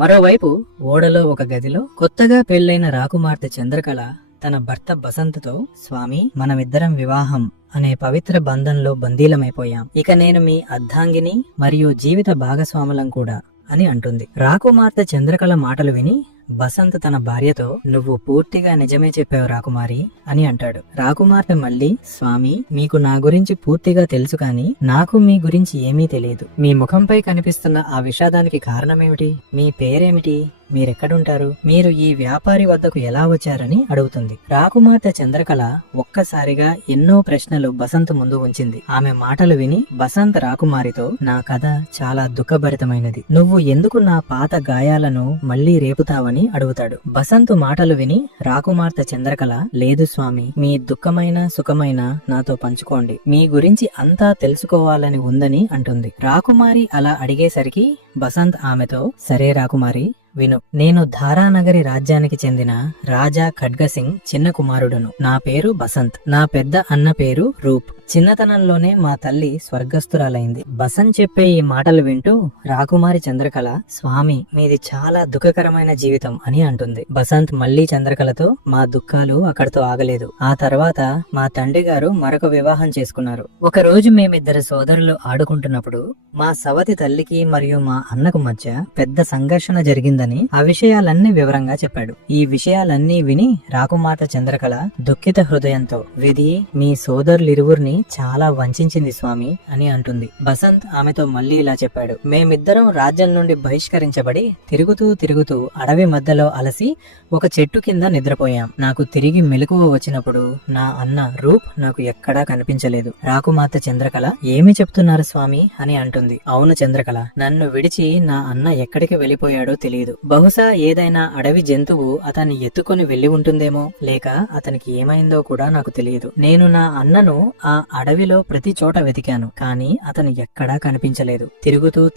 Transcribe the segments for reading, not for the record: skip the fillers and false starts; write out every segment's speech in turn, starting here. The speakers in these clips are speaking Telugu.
మరోవైపు ఓడలో ఒక గదిలో కొత్తగా పెళ్లైన రాకుమార్తె చంద్రకళ తన భర్త బసంత్తో, స్వామి, మనమిద్దరం వివాహం అనే పవిత్ర బంధంలో బందీలమైపోయాం. ఇక నేను మీ అర్ధాంగిని మరియు జీవిత భాగస్వాములం కూడా అని అంటుంది. రాకుమార్తె చంద్రకళ మాటలు విని బసంత్ తన భార్యతో, నువ్వు పూర్తిగా నిజమే చెప్పావు రాకుమారి అని అంటాడు. రాకుమార్తె మళ్ళీ, స్వామి, మీకు నా గురించి పూర్తిగా తెలుసు కానీ నాకు మీ గురించి ఏమీ తెలియదు. మీ ముఖంపై కనిపిస్తున్న ఆ విషాదానికి కారణమేమిటి? మీ పేరేమిటి? మీరెక్కడుంటారు? మీరు ఈ వ్యాపారి వద్దకు ఎలా వచ్చారని అడుగుతుంది. రాకుమార్తె చంద్రకళ ఒక్కసారిగా ఎన్నో ప్రశ్నలు బసంత్ ముందు ఉంచింది. ఆమె మాటలు విని బసంత్ రాకుమారితో, నా కథ చాలా దుఃఖభరితమైనది. నువ్వు ఎందుకు నా పాత గాయాలను మళ్లీ రేపుతావని అడుగుతాడు. బసంత్ మాటలు విని రాకుమార్తె చంద్రకళ, లేదు స్వామి, మీ దుఃఖమైన సుఖమైన నాతో పంచుకోండి. మీ గురించి అంతా తెలుసుకోవాలని ఉందని అంటుంది. రాకుమారి అలా అడిగేసరికి బసంత్ ఆమెతో, సరే రాకుమారి, విను. నేను ధారానగరి రాజ్యానికి చెందిన రాజా ఖడ్గసింగ్ చిన్న కుమారుడును. నా పేరు బసంత్. నా పెద్ద అన్న పేరు రూప్. చిన్నతనంలోనే మా తల్లి స్వర్గస్థురాలైంది. బసంత్ చెప్పే ఈ మాటలు వింటూ రాకుమారి చంద్రకళ, స్వామి, మీది చాలా దుఃఖకరమైన జీవితం అని అంటుంది. బసంత్ మళ్లీ చంద్రకళతో, మా దుఃఖాలు అక్కడితో ఆగలేదు. ఆ తర్వాత మా తండ్రి గారు మరొక వివాహం చేసుకున్నారు. ఒక రోజు మేమిద్దరు సోదరులు ఆడుకుంటున్నప్పుడు మా సవతి తల్లికి మరియు మా అన్నకు మధ్య పెద్ద సంఘర్షణ జరిగిందని ఆ విషయాలన్నీ వివరంగా చెప్పాడు. ఈ విషయాలన్నీ విని రాకుమార్తె చంద్రకళ దుఃఖిత హృదయంతో, విధి మీ సోదరులిరువురిని చాలా వంచింది స్వామి అని అంటుంది. బసంత్ ఆమెతో మళ్లీ ఇలా చెప్పాడు. మేమిద్దరం రాజ్యం నుండి బహిష్కరించబడి తిరుగుతూ అడవి మధ్యలో అలసి ఒక చెట్టు కింద నిద్రపోయాం. నాకు తిరిగి మెలకువ వచ్చినప్పుడు నా అన్న రూప్ నాకు ఎక్కడా కనిపించలేదు. రాకుమార్తె చంద్రకళ, ఏమి చెప్తున్నారు స్వామి అని అంటుంది. అవును చంద్రకళ, నన్ను విడిచి నా అన్న ఎక్కడికి వెళ్లిపోయాడో తెలియదు. బహుశా ఏదైనా అడవి జంతువు అతన్ని ఎత్తుకొని వెళ్లి ఉంటుందేమో, లేక అతనికి ఏమైందో కూడా నాకు తెలియదు. నేను నా అన్నను ఆ అడవిలో ప్రతి చోట వెతికాను, కానీ అతను ఎక్కడా కనిపించలేదు.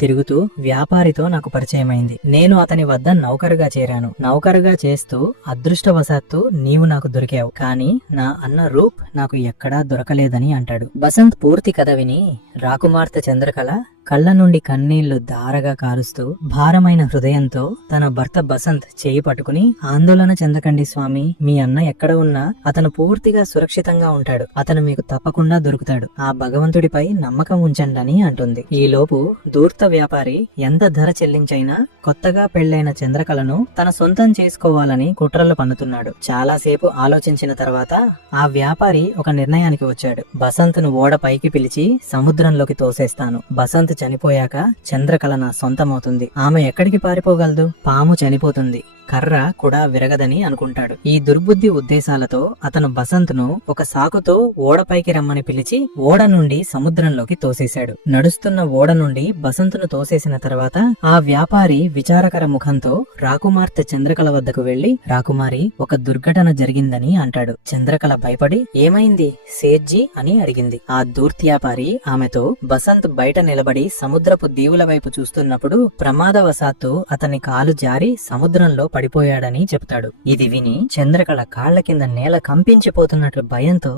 తిరుగుతూ వ్యాపారితో నాకు పరిచయమైంది. నేను అతని వద్ద నౌకరుగా చేరాను. నౌకరుగా చేస్తూ అదృష్టవశాత్తు నీవు నాకు దొరికావు, కానీ నా అన్న రూప్ నాకు ఎక్కడా దొరకలేదని అంటాడు. బసంత్ పూర్తి కథ విని రాకుమార్తె చంద్రకళ కళ్ళ నుండి కన్నీళ్లు ధారగా కారుస్తూ భారమైన హృదయంతో తన భర్త బసంత్ చేయి పట్టుకుని, ఆందోళన చెందకండి స్వామి, మీ అన్న ఎక్కడ ఉన్నా అతను పూర్తిగా సురక్షితంగా ఉంటాడు. అతను మీకు తప్పకుండా దొరుకుతాడు. ఆ భగవంతుడిపై నమ్మకం ఉంచండి అని అంటుంది. ఈలోపు ధూర్త వ్యాపారి ఎంత ధర చెల్లించైనా కొత్తగా పెళ్లైన చంద్రకళను తన సొంతం చేసుకోవాలని కుట్రలు పన్నుతున్నాడు. చాలాసేపు ఆలోచించిన తర్వాత ఆ వ్యాపారి ఒక నిర్ణయానికి వచ్చాడు. బసంత్ను ఓడ పైకి పిలిచి సముద్రంలోకి తోసేస్తాను. బసంత్ చనిపోయాక చంద్రకళ నా సొంతమవుతుంది. ఆమె ఎక్కడికి పారిపోగలదు? పాము చనిపోతుంది, కర్ర కూడా విరగదని అనుకుంటాడు. ఈ దుర్బుద్ధి ఉద్దేశాలతో అతను బసంత్ను ఒక సాకుతో ఓడపైకి రమ్మని పిలిచి ఓడ నుండి సముద్రంలోకి తోసేశాడు. నడుస్తున్న ఓడ నుండి బసంత్ను తోసేసిన తర్వాత ఆ వ్యాపారి విచారకర ముఖంతో రాకుమార్తె చంద్రకళ వద్దకు వెళ్లి, రాకుమారి, ఒక దుర్ఘటన జరిగిందని అంటాడు. చంద్రకళ భయపడి, ఏమైంది సేట్జీ అని అడిగింది. ఆ ధూర్త్యాపారి ఆమెతో, బసంత్ బయట నిలబడి సముద్రపు దీవుల వైపు చూస్తున్నప్పుడు ప్రమాదవశాత్తు అతని కాలు జారి సముద్రంలో పడిపోయాడని చెప్తాడు. ఇది విని చంద్రకళ కాళ్ల కింద నేల కంపించిపోతున్నట్లు భయంతో,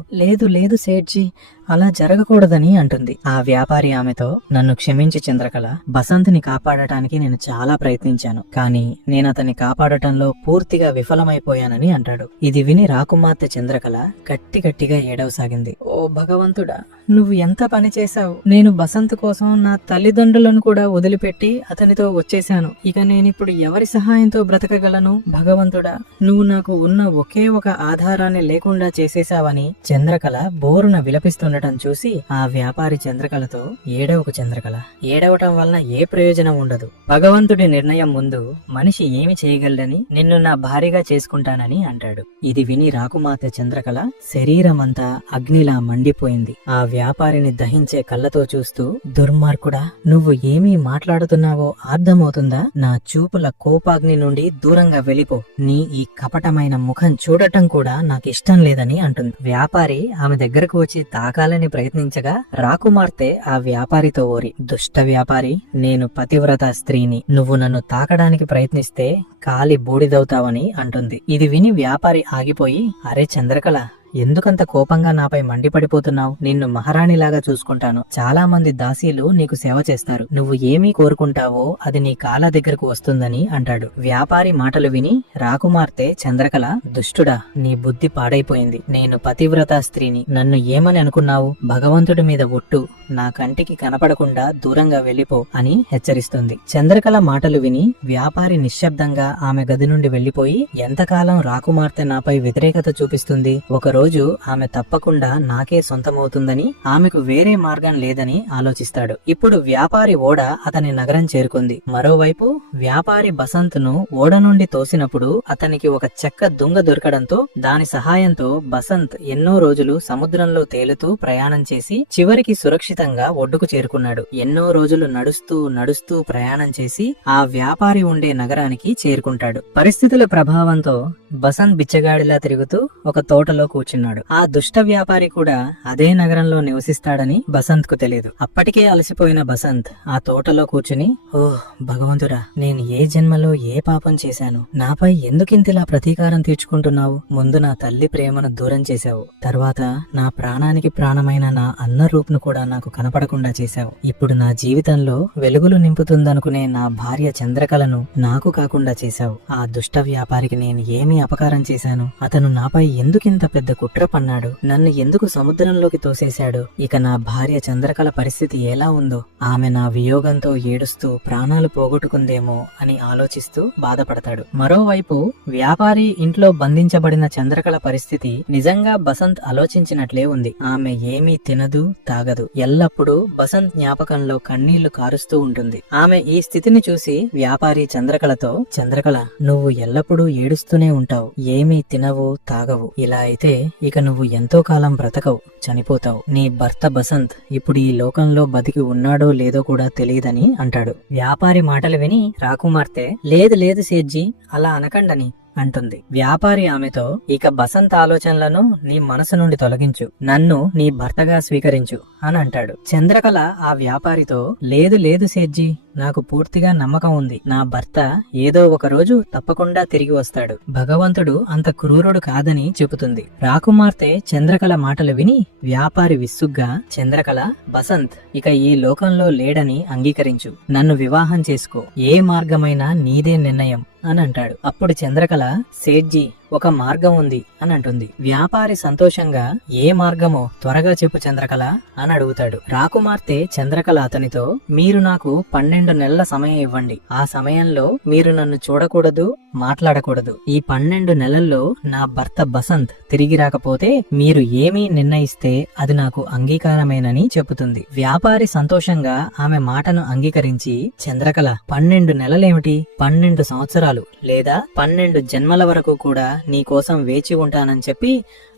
లేదు సేట్జీ, అలా జరగకూడదని అంటుంది. ఆ వ్యాపారి ఆమెతో, నన్ను క్షమించి చంద్రకళ, బసంత్ని కాపాడటానికి నేను చాలా ప్రయత్నించాను, కానీ నేను అతన్ని కాపాడటంలో పూర్తిగా విఫలమైపోయానని అంటాడు. ఇది విని రాకుమార్తె చంద్రకళ గట్టిగా ఏడవసాగింది. ఓ భగవంతుడా, నువ్వు ఎంత పని చేశావు. నేను బసంత్ కోసం నా తల్లిదండ్రులను కూడా వదిలిపెట్టి అతనితో వచ్చేశాను. ఇక నేనిప్పుడు ఎవరి సహాయంతో బ్రతకగలను? భగవంతుడా, నువ్వు నాకు ఉన్న ఒకే ఒక ఆధారాన్ని లేకుండా చేసేశావని చంద్రకళ బోరున విలపిస్తుండటం చూసి ఆ వ్యాపారి చంద్రకళతో, ఏడవకు చంద్రకళ, ఏడవటం వలన ఏ ప్రయోజనం ఉండదు. భగవంతుడి నిర్ణయం ముందు మనిషి ఏమి చేయగలడని నిన్ను నా భార్యగా చేసుకుంటానని అంటాడు. ఇది విని రాకుమార్తె చంద్రకళ శరీరమంతా అగ్నిలా మండిపోయింది. ఆ వ్యాపారిని దహించే కళ్ళతో చూస్తూ, దుర్మార్గుడా, నువ్వు ఏమీ మాట్లాడుతున్నావో అర్థమవుతుందా? నా చూపుల కోపాగ్ని నుండి దూరంగా వెళ్ళిపో. నీ ఈ కపటమైన ముఖం చూడటం కూడా నాకిష్టం లేదని అంటుంది. వ్యాపారి ఆమె దగ్గరకు వచ్చి తాకాలని ప్రయత్నించగా రాకుమార్తె ఆ వ్యాపారితో ఓరి, దుష్ట వ్యాపారి, నేను పతివ్రత స్త్రీని, నువ్వు నన్ను తాకడానికి ప్రయత్నిస్తే కాలి బూడిదవుతావని అంటుంది. ఇది విని వ్యాపారి ఆగిపోయి, అరే చంద్రకళ, ఎందుకంత కోపంగా నాపై మండిపడిపోతున్నావు? నిన్ను మహారాణిలాగా చూసుకుంటాను. చాలా మంది దాసీలు నీకు సేవ చేస్తారు. నువ్వు ఏమీ కోరుకుంటావో అది నీ కాళ్ళ దగ్గరకు వస్తుందని అంటాడు. వ్యాపారి మాటలు విని రాకుమార్తె చంద్రకళ, దుష్టుడా, నీ బుద్ధి పాడైపోయింది. నేను పతివ్రత స్త్రీని. నన్ను ఏమని అనుకున్నావు? భగవంతుడి మీద ఒట్టు, నా కంటికి కనపడకుండా దూరంగా వెళ్లిపో అని హెచ్చరిస్తుంది. చంద్రకళ మాటలు విని వ్యాపారి నిశ్శబ్దంగా ఆమె గది నుండి వెళ్లిపోయి, ఎంతకాలం రాకుమార్తె నాపై వ్యతిరేకత చూపిస్తుంది? ఒకరోజు ఆమె తప్పకుండా నాకే సొంతమవుతుందని, ఆమెకు వేరే మార్గం లేదని ఆలోచిస్తాడు. ఇప్పుడు వ్యాపారి ఓడ అతని నగరం చేరుకుంది. మరోవైపు వ్యాపారి బసంత్ ను ఓడ నుండి తోసినప్పుడు అతనికి ఒక చెక్క దుంగ దొరకడంతో దాని సహాయంతో బసంత్ ఎన్నో రోజులు సముద్రంలో తేలుతూ ప్రయాణం చేసి చివరికి సురక్షితంగా ఒడ్డుకు చేరుకున్నాడు. ఎన్నో రోజులు నడుస్తూ నడుస్తూ ప్రయాణం చేసి ఆ వ్యాపారి ఉండే నగరానికి చేరుకుంటాడు. పరిస్థితుల ప్రభావంతో బసంత్ బిచ్చగాడిలా తిరుగుతూ ఒక తోటలో కూర్చున్నాడు. ఆ దుష్ట వ్యాపారి కూడా అదే నగరంలో నివసిస్తాడని బసంత్ కు తెలియదు. అప్పటికే అలసిపోయిన బసంత్ ఆ తోటలో కూర్చుని, ఓహ్ భగవంతుడా, నేను ఏ జన్మలో ఏ పాపం చేశాను? నాపై ఎందుకింతలా ప్రతీకారం తీర్చుకుంటున్నావు? ముందు నా తల్లి ప్రేమను దూరం చేశావు. తర్వాత నా ప్రాణానికి ప్రాణమైన నా అన్న రూపును కూడా నాకు కనపడకుండా చేశావు. ఇప్పుడు నా జీవితంలో వెలుగులు నింపుతుందనుకునే నా భార్య చంద్రకళను నాకు కాకుండా చేశావు. ఆ దుష్ట వ్యాపారికి నేను ఏమీ అపకారం చేశాను? అతను నాపై ఎందుకింత పెద్ద కుట్ర పన్నాడు? నన్ను ఎందుకు సముద్రంలోకి తోసేశాడు? ఇక నా భార్య చంద్రకళ పరిస్థితి ఎలా ఉందో? ఆమె నా వియోగంతో ఏడుస్తూ ప్రాణాలు పోగొట్టుకుందేమో అని ఆలోచిస్తూ బాధపడతాడు. మరోవైపు వ్యాపారి ఇంట్లో బంధించబడిన చంద్రకళ పరిస్థితి నిజంగా బసంత్ ఆలోచించినట్లే ఉంది. ఆమె ఏమీ తినదు, తాగదు. ఎల్లప్పుడూ బసంత్ జ్ఞాపకంలో కన్నీళ్లు కారుస్తూ ఉంటుంది. ఆమె ఈ స్థితిని చూసి వ్యాపారి చంద్రకళతో, చంద్రకళ, నువ్వు ఎల్లప్పుడూ ఏడుస్తూనే ఉంటావు, ఏమీ తినవు, తాగవు. ఇలా అయితే ఇక నువ్వు ఎంతో కాలం బ్రతకవు, చనిపోతావు. నీ భర్త బసంత్ ఇప్పుడు ఈ లోకంలో బతికి ఉన్నాడో లేదో కూడా తెలియదని అంటాడు. వ్యాపారి మాటలు విని రాకుమార్తె, లేదు లేదు సేట్జీ, అలా అనకండని అంటుంది. వ్యాపారి ఆమెతో, ఇక బసంత్ ఆలోచనలను నీ మనసు నుండి తొలగించు, నన్ను నీ భర్తగా స్వీకరించు అని అంటాడు. చంద్రకళ ఆ వ్యాపారితో, లేదు లేదు సేట్జీ, నాకు పూర్తిగా నమ్మకం ఉంది. నా భర్త ఏదో ఒక రోజు తప్పకుండా తిరిగి వస్తాడు. భగవంతుడు అంత క్రూరుడు కాదని చెబుతుంది. రాకుమార్తె చంద్రకళ మాటలు విని వ్యాపారి విసుగ్గా, చంద్రకళ, బసంత్ ఇక ఈ లోకంలో లేడని అంగీకరించు, నన్ను వివాహం చేసుకో, ఏ మార్గమైనా నీదే నిర్ణయం అని అంటాడు. అప్పుడు చంద్రకళ, సేట్జీ, ఒక మార్గం ఉంది అని అంటుంది. వ్యాపారి సంతోషంగా, ఏ మార్గమో త్వరగా చెప్పు చంద్రకళ అని అడుగుతాడు. రాకుమార్తె చంద్రకళ అతనితో, మీరు నాకు 12 నెలల సమయం ఇవ్వండి. ఆ సమయంలో మీరు నన్ను చూడకూడదు, మాట్లాడకూడదు. ఈ 12 నెలల్లో నా భర్త బసంత్ తిరిగి రాకపోతే మీరు ఏమీ నిర్ణయిస్తే అది నాకు అంగీకారమేనని చెబుతుంది. వ్యాపారి సంతోషంగా ఆమె మాటను అంగీకరించి, చంద్రకళ, 12 నెలలేమిటి, 12 సంవత్సరాలు లేదా 12 జన్మల వరకు కూడా నీ కోసం వేచి ఉంటానని చెప్పి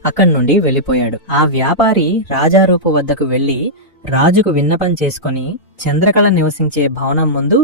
అక్కడి నుండి వెళ్లిపోయాడు. ఆ వ్యాపారి రాజారూపు వద్దకు వెళ్లి రాజుకు విన్నపం చేసుకుని చంద్రకళ నివసించే భవనం ముందు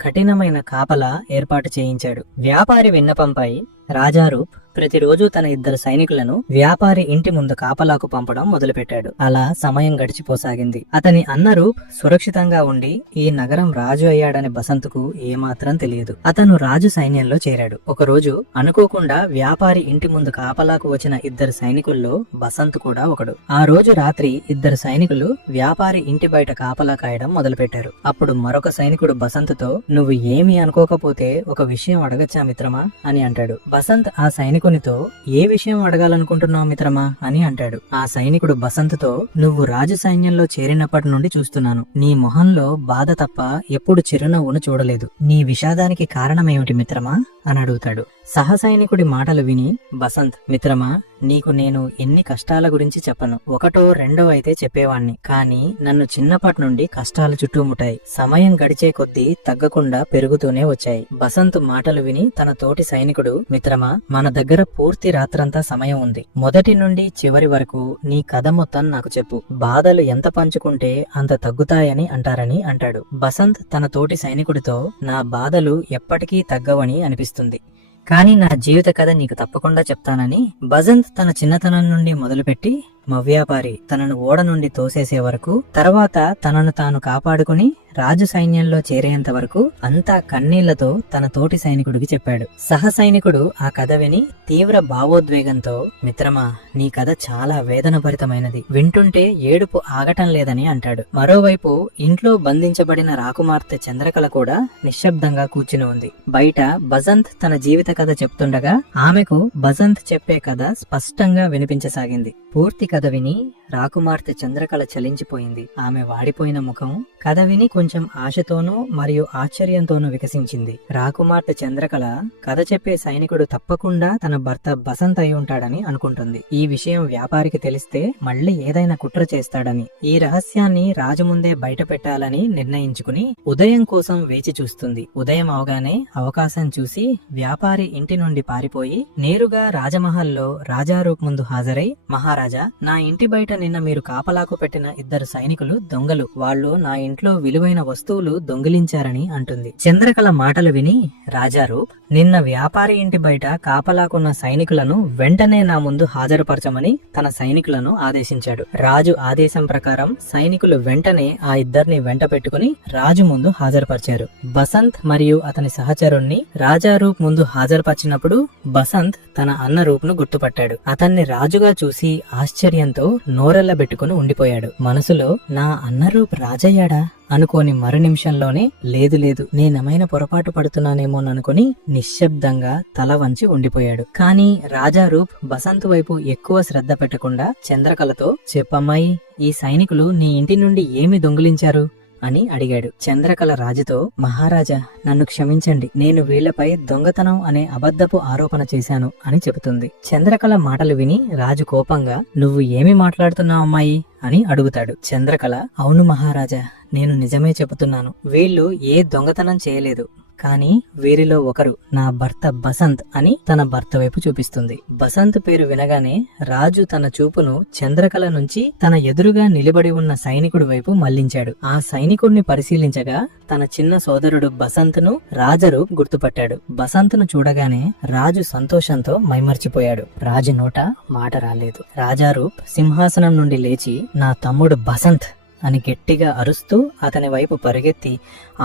కఠినమైన కాపలా ఏర్పాటు చేయించాడు. వ్యాపారి విన్నపంపై రాజారూప్ ప్రతిరోజు తన 2 సైనికులను వ్యాపారి ఇంటి ముందు కాపలాకు పంపడం మొదలుపెట్టాడు. అలా సమయం గడిచిపోసాగింది. అతని అన్న రూప్ సురక్షితంగా ఉండి ఈ నగరం రాజు అయ్యాడని బసంత్కు ఏమాత్రం తెలియదు. అతను రాజు సైన్యంలో చేరాడు. ఒకరోజు అనుకోకుండా వ్యాపారి ఇంటి ముందు కాపలాకు వచ్చిన 2 సైనికుల్లో బసంత్ కూడా ఒకడు. ఆ రోజు రాత్రి 2 సైనికులు వ్యాపారి ఇంటి బయట కాపలా కాయడం మొదలుపెట్టారు. అప్పుడు మరొక సైనికుడు బసంత్తో, నువ్వు ఏమీ అనుకోకపోతే ఒక విషయం అడగచ్చా మిత్రమా అని అంటాడు. బసంత్ ఆ సైనికునితో, ఏ విషయం అడగాలనుకుంటున్నావు మిత్రమా అని అంటాడు. ఆ సైనికుడు బసంత్తో, నువ్వు రాజు సైన్యంలో చేరినప్పటి నుండి చూస్తున్నాను. నీ మొహంలో బాధ తప్ప ఎప్పుడు చిరునవ్వును చూడలేదు. నీ విషాదానికి కారణమేమిటి మిత్రమా అని అడుగుతాడు. సహసైనికుడి మాటలు విని బసంత్, మిత్రమా, నీకు నేను ఎన్ని కష్టాల గురించి చెప్పను. 1, 2 అయితే చెప్పేవాణ్ణి, కానీ నన్ను చిన్నప్పటి నుండి కష్టాలు చుట్టుముట్టాయి. సమయం గడిచే కొద్దీ తగ్గకుండా పెరుగుతూనే వచ్చాయి. బసంత్ మాటలు విని తన తోటి సైనికుడు, మిత్రమా, మన దగ్గర పూర్తి రాత్రంతా సమయం ఉంది. మొదటి నుండి చివరి వరకు నీ కథ మొత్తం నాకు చెప్పు. బాధలు ఎంత పంచుకుంటే అంత తగ్గుతాయని అంటారని అంటాడు. బసంత్ తన తోటి సైనికుడితో, నా బాధలు ఎప్పటికీ తగ్గవని అనిపిస్తుంది, కానీ నా జీవిత కథ నీకు తప్పకుండా చెప్తానని బసంత్ తన చిన్నతనం నుండి మొదలుపెట్టి మవ్యాపారి తనను ఓడ నుండి తోసేసే వరకు, తర్వాత తనను తాను కాపాడుకుని రాజు సైన్యంలో చేరేంత వరకు అంతా కన్నీళ్లతో తన తోటి సైనికుడికి చెప్పాడు. సహ సైనికుడు ఆ కథ విని తీవ్ర భావోద్వేగంతో, మిత్రమా, నీ కథ చాలా వేదనభరితమైనది, వింటుంటే ఏడుపు ఆగటం లేదని అంటాడు. మరోవైపు ఇంట్లో బంధించబడిన రాకుమార్తె చంద్రకళ కూడా నిశ్శబ్దంగా కూర్చుని ఉంది. బయట బసంత్ తన జీవిత కథ చెప్తుండగా ఆమెకు బసంత్ చెప్పే కథ స్పష్టంగా వినిపించసాగింది. పూర్తి కథ విని రాకుమార్తె చంద్రకళ చలించిపోయింది. ఆమె వాడిపోయిన ముఖం కథ విని కొంచెం ఆశతోనూ మరియు ఆశ్చర్యంతోనూ వికసించింది. రాకుమార్తె చంద్రకళ కథ చెప్పే సైనికుడు తప్పకుండా తన భర్త బసంత్ అయి ఉంటాడని అనుకుంటుంది. ఈ విషయం వ్యాపారికి తెలిస్తే మళ్ళీ ఏదైనా కుట్ర చేస్తాడని, ఈ రహస్యాన్ని రాజు ముందే బయట పెట్టాలని నిర్ణయించుకుని ఉదయం కోసం వేచి చూస్తుంది. ఉదయం అవగానే అవకాశం చూసి వ్యాపారి ఇంటి నుండి పారిపోయి నేరుగా రాజమహల్లో రాజారూప్ ముందు హాజరై, మహారాజా, నా ఇంటి బయట నిన్న మీరు కాపలాకు పెట్టిన 2 సైనికులు దొంగలు. వాళ్ళు నా ఇంట్లో విలువైన వస్తువులు దొంగిలించారని అంటుంది. చంద్రకళ మాటలు విని రాజారూప్ నిన్న వ్యాపారి ఇంటి బయట కాపలాకున్న సైనికులను వెంటనే నా ముందు హాజరుపరచమని తన సైనికులను ఆదేశించాడు. రాజు ఆదేశం ప్రకారం సైనికులు వెంటనే ఆ 2 వెంట పెట్టుకుని రాజు ముందు హాజరుపరిచారు. బసంత్ మరియు అతని సహచరుణ్ణి రాజారూప్ ముందు హాజరుపరిచినప్పుడు బసంత్ తన అన్న రూప్ ను గుర్తుపట్టాడు. అతన్ని రాజుగా చూసి ఆశ్చర్యంతో నోరెళ్లబెట్టుకుని ఉండిపోయాడు. మనసులో, నా అన్న రూప్ రాజయ్యాడా అనుకోని మరు నిమిషంలోనే, లేదు లేదు, నేనేమైనా పొరపాటు పడుతున్నానేమోననుకుని నిశ్శబ్దంగా తల వంచి ఉండిపోయాడు. కానీ రాజారూప్ బసంత్ వైపు ఎక్కువ శ్రద్ధ పెట్టకుండా చంద్రకళతో, చెప్పమ్మాయి, ఈ సైనికులు నీ ఇంటి నుండి ఏమి దొంగిలించారు అని అడిగాడు. చంద్రకళ రాజుతో, మహారాజా, నన్ను క్షమించండి, నేను వీళ్లపై దొంగతనం అనే అబద్ధపు ఆరోపణ చేశాను అని చెబుతుంది. చంద్రకళ మాటలు విని రాజు కోపంగా, నువ్వు ఏమి మాట్లాడుతున్నావు అమ్మాయి అని అడుగుతాడు. చంద్రకళ, అవును మహారాజా, నేను నిజమే చెబుతున్నాను. వీళ్ళు ఏ దొంగతనం చేయలేదు, కానీ వీరిలో ఒకరు నా భర్త బసంత్ అని తన భర్త వైపు చూపిస్తుంది. బసంత్ పేరు వినగానే రాజు తన చూపును చంద్రకళ నుంచి తన ఎదురుగా నిలబడి ఉన్న సైనికుడి వైపు మళ్లించాడు. ఆ సైనికుడిని పరిశీలించగా తన చిన్న సోదరుడు బసంత్ ను రాజరూప్ గుర్తుపట్టాడు. బసంత్ ను చూడగానే రాజు సంతోషంతో మైమర్చిపోయాడు. రాజు నోట మాట రాలేదు. రాజారూప్ సింహాసనం నుండి లేచి, నా తమ్ముడు బసంత్ అని గట్టిగా అరుస్తూ అతని వైపు పరిగెత్తి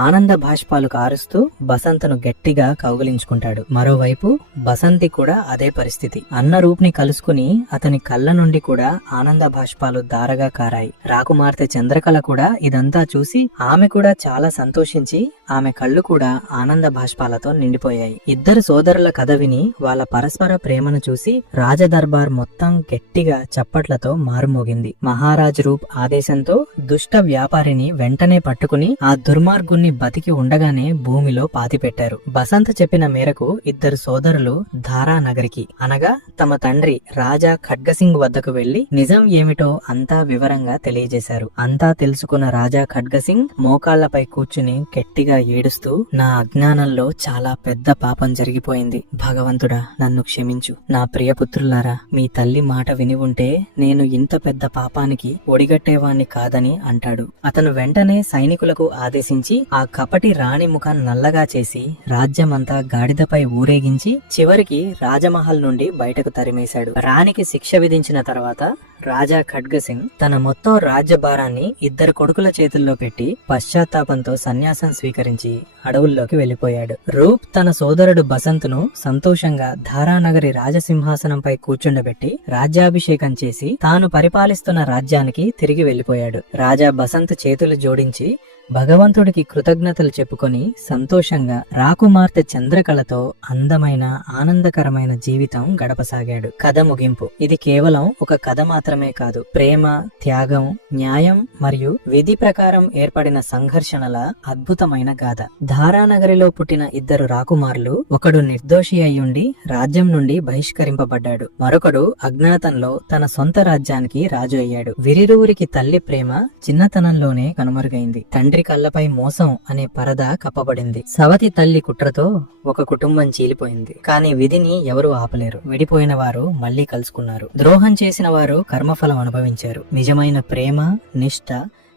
ఆనంద బాష్పాలు కారుస్తూ బసంత్ను గట్టిగా కౌగిలించుకుంటాడు. మరోవైపు బసంతి కూడా అదే పరిస్థితి. అన్న రూప్ని కలుసుకుని అతని కళ్ళ నుండి కూడా ఆనంద బాష్పాలు దారగా కారాయి. రాకుమార్తె చంద్రకళ కూడా ఇదంతా చూసి ఆమె కూడా చాలా సంతోషించి ఆమె కళ్ళు కూడా ఆనంద బాష్పాలతో నిండిపోయాయి. 2 సోదరుల కథ విని వాళ్ళ పరస్పర ప్రేమను చూసి రాజదర్బార్ మొత్తం గట్టిగా చప్పట్లతో మారుమోగింది. మహారాజ్ రూప్ ఆదేశంతో దుష్ట వ్యాపారిని వెంటనే పట్టుకుని ఆ దుర్మార్గుణ్ణి బతికి ఉండగానే భూమిలో పాతిపెట్టారు. బసంత్ చెప్పిన మేరకు 2 సోదరులు ధారా నగరికి, అనగా తమ తండ్రి రాజా ఖడ్గసింగ్ వద్దకు వెళ్లి నిజం ఏమిటో అంతా వివరంగా తెలియజేశారు. అంతా తెలుసుకున్న రాజా ఖడ్గసింగ్ మోకాళ్లపై కూర్చుని గట్టిగా ఏడుస్తూ, నా అజ్ఞానంలో చాలా పెద్ద పాపం జరిగిపోయింది, భగవంతుడా నన్ను క్షమించు. నా ప్రియపుత్రులారా, మీ తల్లి మాట విని ఉంటే నేను ఇంత పెద్ద పాపానికి ఒడిగట్టేవాణ్ణి కాదని అంటాడు. అతను వెంటనే సైనికులకు ఆదేశించి ఆ కపటి రాణి ముఖం నల్లగా చేసి రాజ్యమంతా గాడిదపై ఊరేగించి చివరికి రాజమహల్ నుండి బయటకు తరిమేశాడు. రాణికి శిక్ష విధించిన తర్వాత రాజా ఖడ్గసింగ్ తన మొత్తం రాజ్యభారాన్ని 2 కొడుకుల చేతుల్లో పెట్టి పశ్చాత్తాపంతో సన్యాసం స్వీకరించి అడవుల్లోకి వెళ్లిపోయాడు. రూప్ తన సోదరుడు బసంత్ను సంతోషంగా ధారానగరి రాజసింహాసనంపై కూర్చుండబెట్టి రాజ్యాభిషేకం చేసి తాను పరిపాలిస్తున్న రాజ్యానికి తిరిగి వెళ్లిపోయాడు. రాజా బసంత్ చేతులు జోడించి భగవంతుడికి కృతజ్ఞతలు చెప్పుకొని సంతోషంగా రాకుమార్తె చంద్రకళతో అందమైన ఆనందకరమైన జీవితం గడపసాగాడు. కథ ముగింపు. ఇది కేవలం ఒక కథ మాత్రమే కాదు, ప్రేమ, త్యాగం, న్యాయం మరియు విధి ప్రకారం ఏర్పడిన సంఘర్షణల అద్భుతమైన గాథ. ధారానగరిలో పుట్టిన 2 రాకుమారులు, ఒకడు నిర్దోషి అయ్యుండి రాజ్యం నుండి బహిష్కరింపబడ్డాడు, మరొకడు అజ్ఞాతంలో తన సొంత రాజ్యానికి రాజు అయ్యాడు. వీరిరువురికి తల్లి ప్రేమ చిన్నతనంలోనే కనుమరుగైంది. తండ్రి కళ్ళపై మోసం అనే పరద కప్పబడింది. సవతి తల్లి కుట్రతో ఒక కుటుంబం చీలిపోయింది. కానీ విధిని ఎవరూ ఆపలేరు. విడిపోయిన వారు మళ్లీ కలుసుకున్నారు. ద్రోహం చేసిన వారు కర్మఫలం అనుభవించారు. నిజమైన ప్రేమ, నిష్ఠ,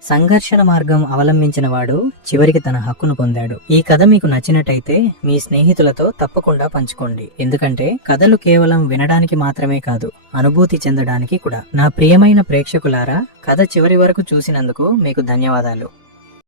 సంఘర్షణ మార్గం అవలంబించిన వాడు చివరికి తన హక్కును పొందాడు. ఈ కథ మీకు నచ్చినట్టయితే మీ స్నేహితులతో తప్పకుండా పంచుకోండి. ఎందుకంటే కథలు కేవలం వినడానికి మాత్రమే కాదు, అనుభూతి చెందడానికి కూడా. నా ప్రియమైన ప్రేక్షకులారా, కథ చివరి వరకు చూసినందుకు మీకు ధన్యవాదాలు.